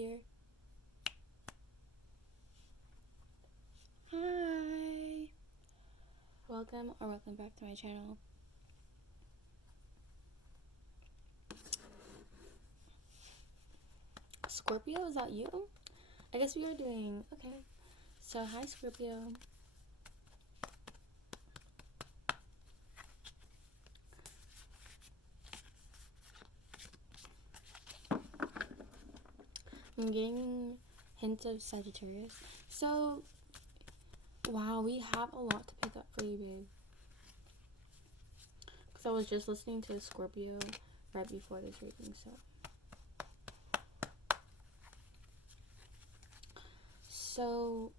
here. Hi. Welcome back to my channel. Scorpio, is that you? I guess we are doing, okay. So, hi Scorpio. I'm getting hints of Sagittarius. So, wow, we have a lot to pick up for you, babe. Because I was just listening to Scorpio right before this reading, so. So,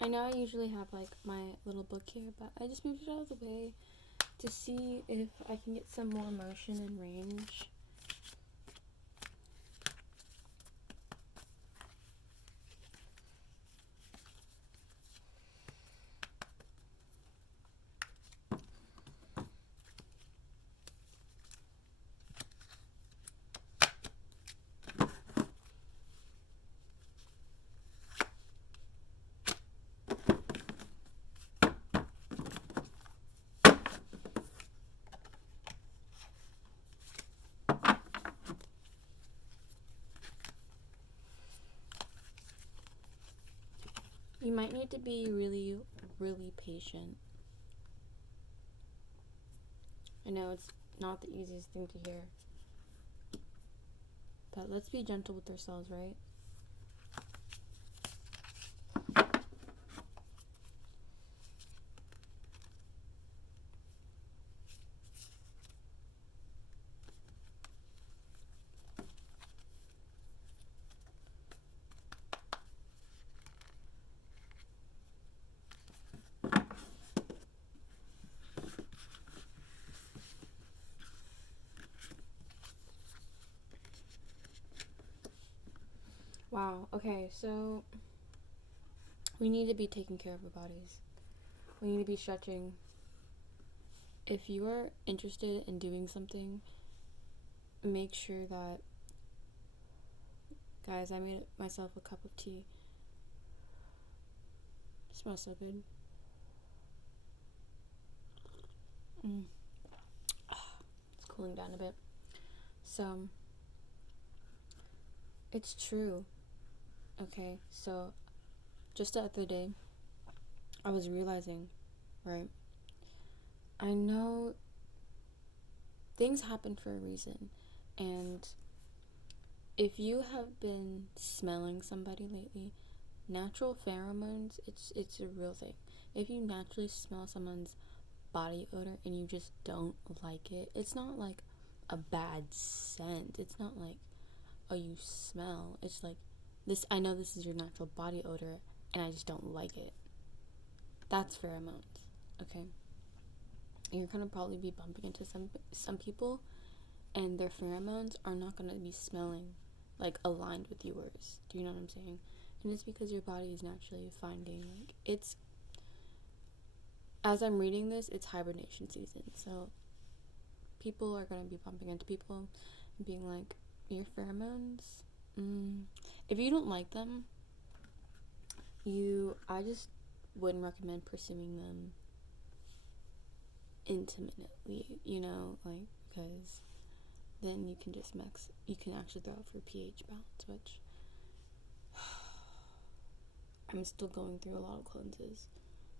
I know I usually have like my little book here, but I just moved it out of the way to see if I can get some more motion and range. You might need to be really, really patient. I know it's not the easiest thing to hear, but let's be gentle with ourselves, right? Wow, okay, so we need to be taking care of our bodies. We need to be stretching. If you are interested in doing something, make sure that, guys, I made myself a cup of tea. It smells so good. It's cooling down a bit. So, it's true. Okay, so just the other day, I was realizing, right? I know things happen for a reason, and if you have been smelling somebody lately, natural pheromones, it's a real thing. If you naturally smell someone's body odor and you just don't like it, it's not like a bad scent. It's not like, oh, you smell. It's like, this, I know this is your natural body odor and I just don't like it. That's pheromones, okay? And you're gonna probably be bumping into some people and their pheromones are not gonna be smelling like aligned with yours. Do you know what I'm saying? And it's because your body is naturally finding, like, it's, as I'm reading this, it's hibernation season. So people are gonna be bumping into people and being like, your pheromones, if you don't like them, I just wouldn't recommend pursuing them intimately, you know, like, because then you can just you can actually throw off your pH balance, which I'm still going through a lot of cleanses,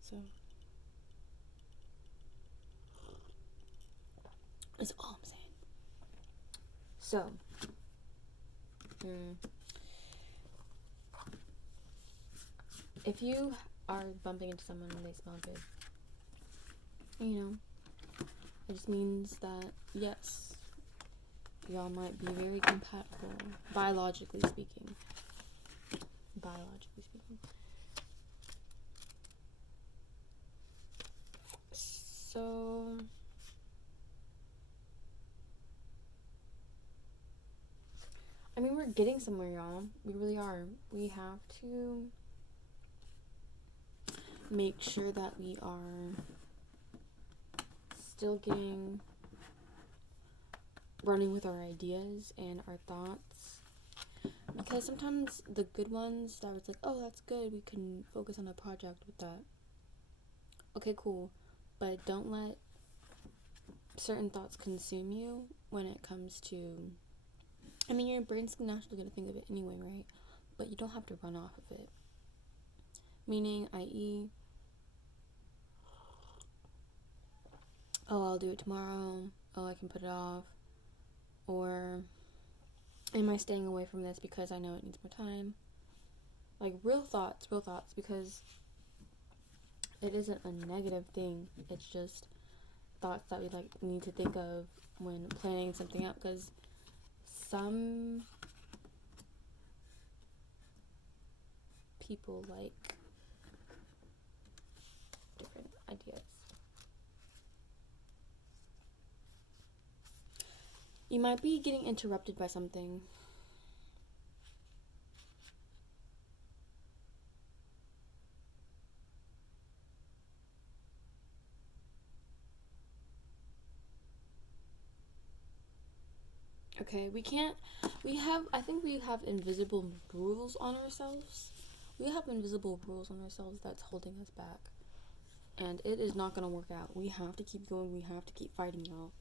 so that's all I'm saying. So, if you are bumping into someone and they smell good, you know, it just means that, yes, y'all might be very compatible, biologically speaking. So, I mean, we're getting somewhere, y'all. We really are. We have to make sure that we are still running with our ideas and our thoughts. because sometimes the good ones that was like, oh, that's good, we can focus on the project with that. Okay, cool. But don't let certain thoughts consume you when it comes to, I mean, your brain's naturally going to think of it anyway, right? But you don't have to run off of it. Meaning, i.e., oh, I'll do it tomorrow. Oh, I can put it off. Or, am I staying away from this because I know it needs more time? Like, real thoughts, because it isn't a negative thing. It's just thoughts that we, like, need to think of when planning something out, because some people like different ideas. You might be getting interrupted by something. Okay, I think we have invisible rules on ourselves. We have invisible rules on ourselves that's holding us back. And it is not going to work out. We have to keep going. We have to keep fighting, y'all.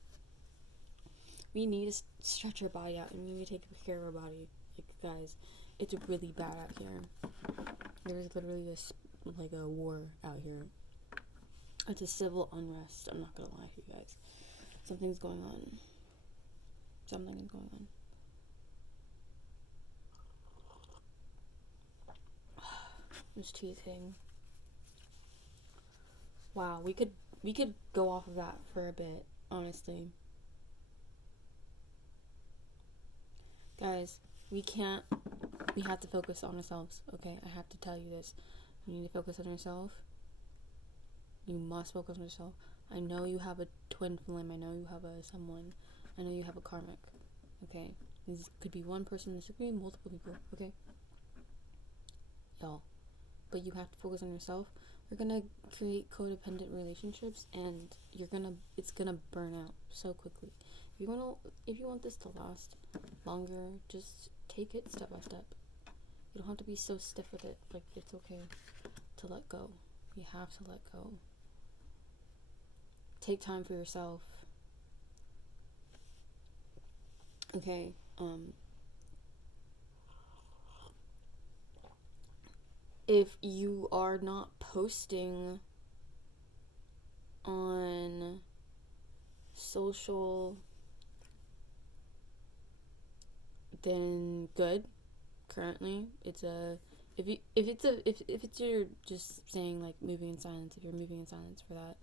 We need to stretch our body out, and we need to take care of our body. Like, guys, it's really bad out here. There's literally a war out here. It's a civil unrest. I'm not going to lie to you guys. Something's going on. Something is going on. This teething. Wow, we could go off of that for a bit, honestly. Guys, we have to focus on ourselves, okay? I have to tell you this. You need to focus on yourself. You must focus on yourself. I know you have a twin flame. I know you have a someone. I know you have a karmic, okay? This could be one person, this could be multiple people, okay? Y'all. But you have to focus on yourself. You're gonna create codependent relationships, and it's gonna burn out so quickly. If you want this to last longer, just take it step by step. You don't have to be so stiff with it. Like, it's okay to let go. You have to let go. Take time for yourself. Okay, if you are not posting on social, then good. Currently, if you're just saying, like, moving in silence, if you're moving in silence for that,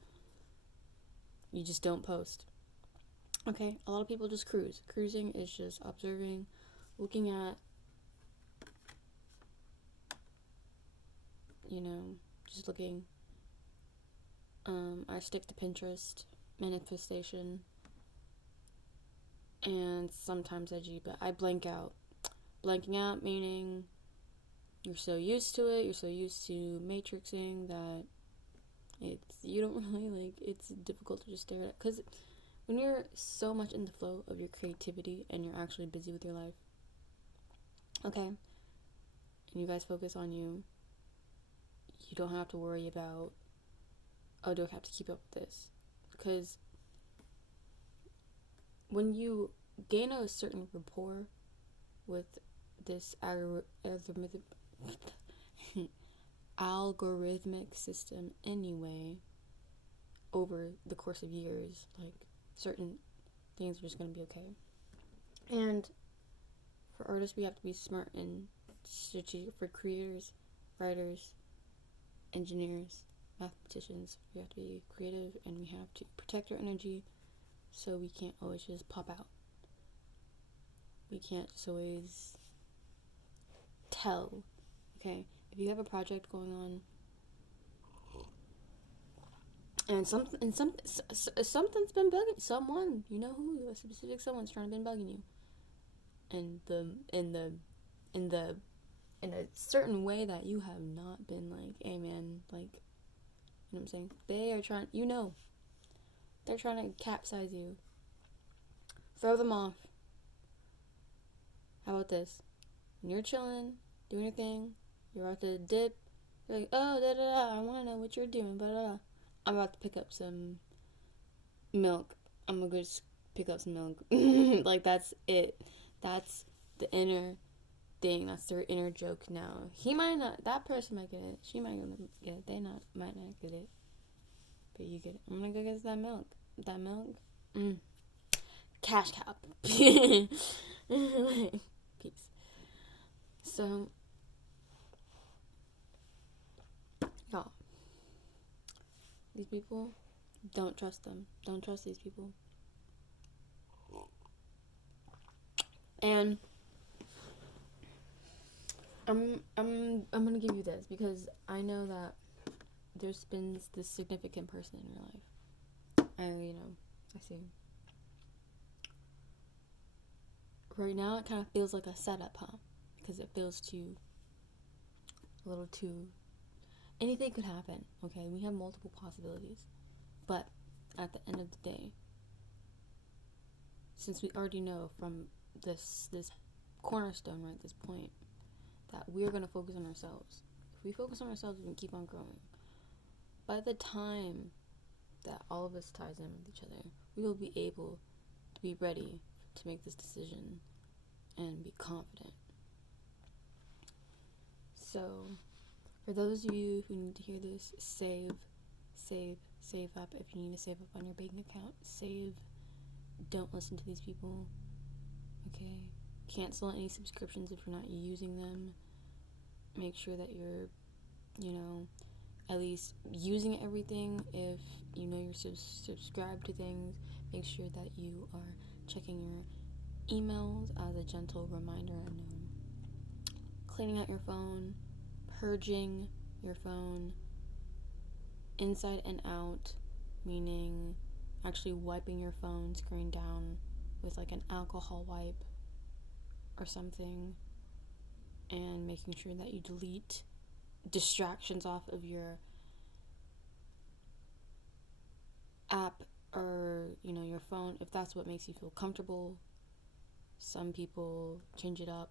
you just don't post. Okay, a lot of people just cruise. Cruising is just observing, looking at, just looking. I stick to Pinterest, manifestation, and sometimes IG, but I blank out. Blanking out meaning you're so used to it, you're so used to matrixing that you don't really, it's difficult to just stare at it. Because when you're so much in the flow of your creativity and you're actually busy with your life, okay, and you guys focus on you don't have to worry about, oh, do I have to keep up with this? Because when you gain a certain rapport with this algorithmic system anyway, over the course of years, like, certain things are just going to be okay. And for artists, we have to be smart and strategic. For creators, writers, engineers, mathematicians, we have to be creative, and we have to protect our energy, so we can't always just pop out. We can't just always tell, okay? If you have a project going on, and something's been bugging someone, you know who, a specific someone's trying to been bugging you, and in a certain way that you have not been like, hey man, like, you know what I'm saying? They are trying, they're trying to capsize you. Throw them off. How about this? When you're chilling, doing your thing, you're about to dip, you're like, oh, da da da, I want to know what you're doing, but I'm about to pick up some milk. I'm gonna go just pick up some milk. Like, that's it. That's the inner thing. That's their inner joke now. He might not, that person might get it. She might not get it. Might not get it. But you get it. I'm gonna go get that milk. That milk? Cash cow. Peace. So, y'all, these people, don't trust them. Don't trust these people. And I'm gonna give you this because I know that there's been this significant person in your life. I see. Right now, it kind of feels like a setup, huh? Because it feels a little too. Anything could happen. Okay, we have multiple possibilities, but at the end of the day, since we already know from this cornerstone, right, this point, that we're gonna focus on ourselves. If we focus on ourselves, we can keep on growing. By the time that all of us ties in with each other, we will be able to be ready to make this decision and be confident. So, for those of you who need to hear this, save up. If you need to save up on your bank account, save. Don't listen to these people. Okay? Cancel any subscriptions if you're not using them. Make sure that you're, at least using everything. If you know you're subscribed to things, make sure that you are checking your emails as a gentle reminder, and cleaning out your phone, purging your phone inside and out, meaning actually wiping your phone screen down with like an alcohol wipe or something, and making sure that you delete distractions off of your app or your phone if that's what makes you feel comfortable. Some people change it up,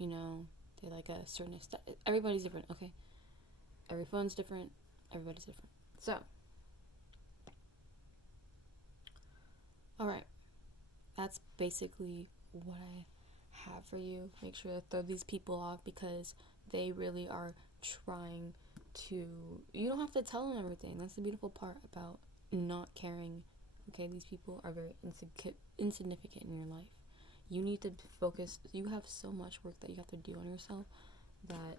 they like a certain everybody's different. Okay, every phone's different, everybody's different. So alright, that's basically what I have for you. Make sure to throw these people off because they really are trying to. You don't have to tell them everything. That's the beautiful part about not caring. Okay, these people are very insignificant in your life. You need to focus. You have so much work that you have to do on yourself that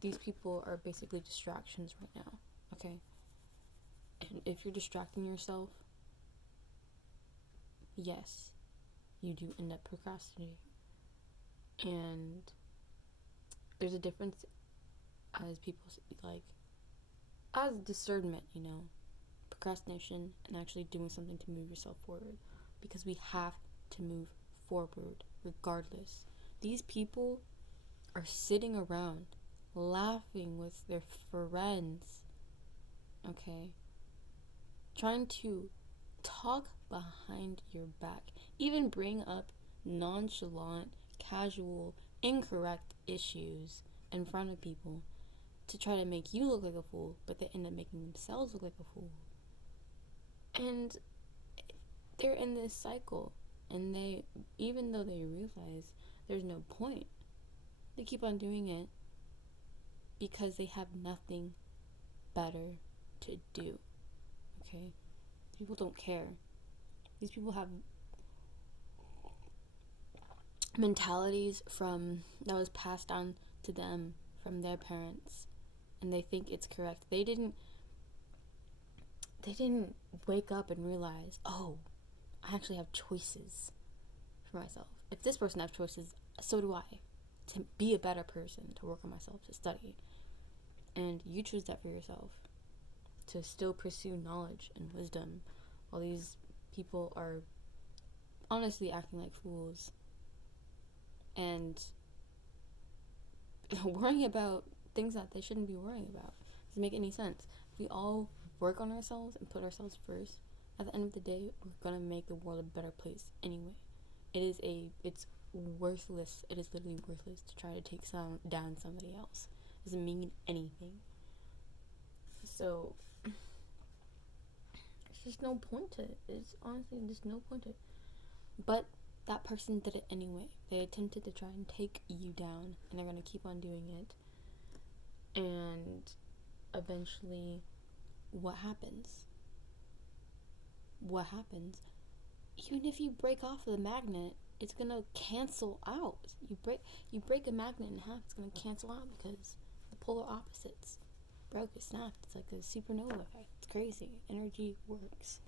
these people are basically distractions right now. Okay, and if you're distracting yourself, yes, you do end up procrastinating. And there's a difference as people as discernment, procrastination and actually doing something to move yourself forward, because we have to move forward regardless. These people are sitting around laughing with their friends, okay, trying to talk behind your back, even bring up nonchalant, casual, incorrect issues in front of people to try to make you look like a fool, but they end up making themselves look like a fool. And they're in this cycle, and they, even though they realize there's no point, they keep on doing it because they have nothing better to do. Okay? People don't care. These people have mentalities that was passed on to them from their parents, and they think it's correct. They didn't wake up and realize, oh, I actually have choices for myself. If this person has choices, so do I, to be a better person, to work on myself, to study. And you choose that for yourself, to still pursue knowledge and wisdom, while these people are honestly acting like fools and worrying about things that they shouldn't be worrying about. Doesn't make any sense. If we all work on ourselves and put ourselves first, at the end of the day, we're gonna make the world a better place anyway. It's worthless. It is literally worthless to try to take down somebody else. It doesn't mean anything. So there's just no point to it. It's honestly just no point to it. But that person did it anyway. They attempted to try and take you down, and they're gonna keep on doing it. And eventually, what happens? What happens? Even if you break off the magnet, it's gonna cancel out. You break a magnet in half, it's gonna cancel out because the polar opposites broke, it snapped. It's like a supernova effect. It's crazy. Energy works.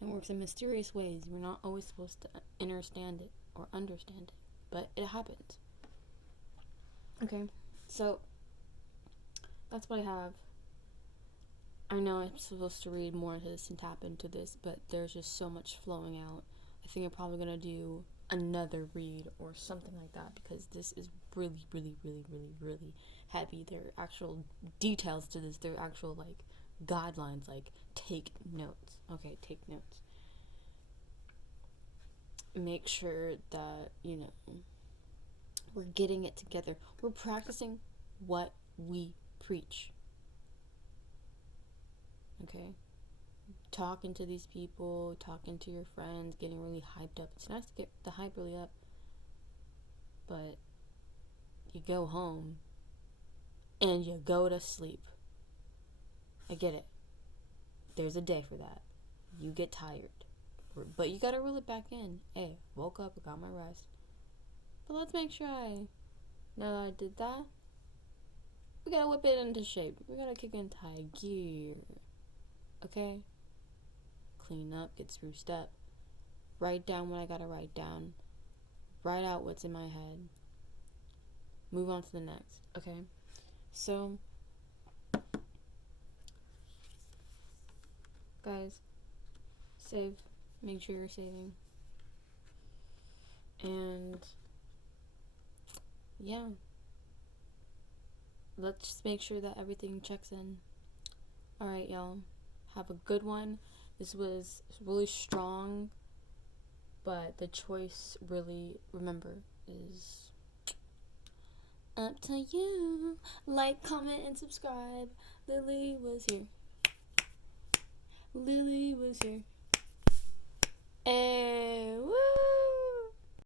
It works in mysterious ways. We're not always supposed to understand it, but it happens. Okay, so that's what I have. I know I'm supposed to read more into this and tap into this, but there's just so much flowing out. I think I'm probably gonna do another read or something like that, because this is really, really, really, really, really heavy. There are actual details to this. There are actual, like, guidelines, like, take notes. Okay, take notes. Make sure that, we're getting it together. We're practicing what we preach. Okay? Talking to these people, talking to your friends, getting really hyped up. It's nice to get the hype really up, but you go home and you go to sleep. I get it. There's a day for that. You get tired, but you gotta reel it back in. Hey, woke up, I got my rest. But let's make sure now that I did that, we gotta whip it into shape. We gotta kick into high gear. Okay? Clean up, get spruced up. Write down what I gotta write down. Write out what's in my head. Move on to the next. Okay? So, guys, save. Make sure you're saving. And yeah, let's just make sure that everything checks in. Alright, y'all, have a good one. This was really strong, but the choice, really, remember, is up to you. Like, comment, and subscribe. Lily was here. Hey, woo!